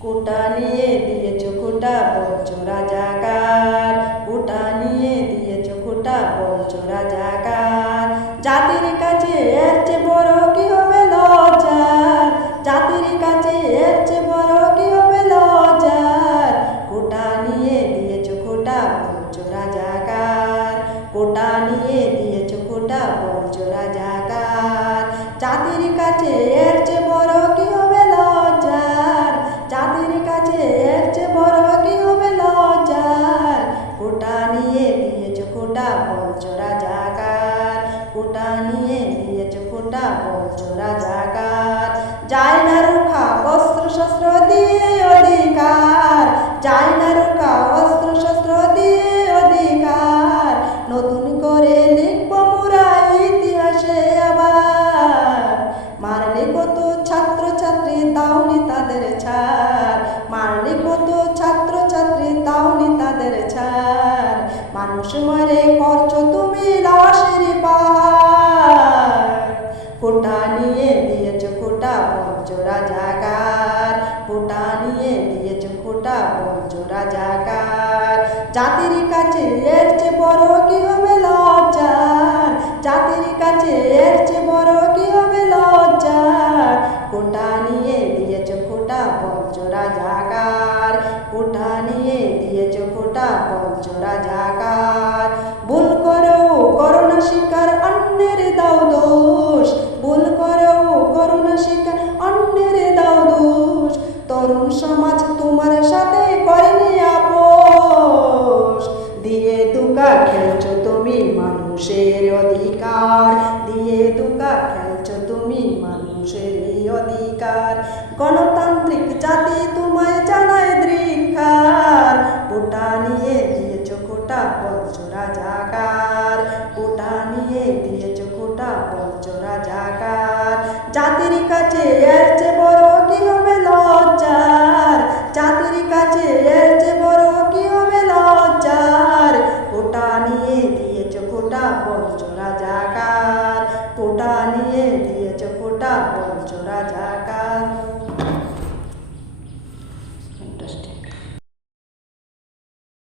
কোটা নিয়ে দিয়েছ কোটা, বলছ রাজাকার। কোটা নিয়ে দিয়েছ কোটা, বলছ রাজাকার। জাতির কাছে এর চেয়ে বড় কি হবে লজ্জার? জাতির কাছে এর চেয়ে বড় কি হবে লজ্জার? কোটা নিয়ে দিয়েছ কোটা, বলছ রাজাকার। কোটা নিয়ে দিয়েছ কোটা, বলছ রাজাকার। জাতির কাছে এর কোটা নিয়ে দিয়েছ কোটা বলছ রাজাকার যায় না রুখা অস্ত্র শস্ত্র দিয়ে অধিকার। যায় না রুখা অস্ত্র শস্ত্র দিয়ে অধিকার। নতুন করে লিখব মোরা ইতিহাসে আবার। মারলে কত ছাত্র ছাত্রী তাওনি তাদের ছাড়। মারলে কত ছাত্র ছাত্রী তাওনি তাদের ছাড়। মানুষ মরে, করছ তুমি লাশের নিয়ে দিয়েছ কোটা পঞ্চ রাজাকার কোটা নিয়ে দিয়েছ কোটা পঞ্চ রাজাকার জাতির কাছে এর চেয়ে বড় কি হবে লজ্জার? জাতির কাছে এর চেয়ে বড় কি হবে লজ্জার? কোটা নিয়ে দিয়েছ কোটা পঞ্চ রাজাকার কোটা নিয়ে দিয়েছ কোটা পঞ্চ রাজাকার সমাজ তোমার সাথে করেনি আপোষ? দিয়ে দুকা খেলছো তুমি মানুষের অধিকার। দিয়ে দুকা খেলছো তুমি মানুষের অধিকার। গণতান্ত্রিক জাতি তোমায় জানায় দৃক্ষার কোটা নিয়ে দিয়েছ কোটা পঞ্চ রাজাকার। কোটা নিয়ে দিয়েছ কোটা পঞ্চ রাজাকার। জাতির কাছে এর পঞ্চ রাজাকার কোটা নিয়ে দিয়েছ কোটা পঞ্চ রাজাকার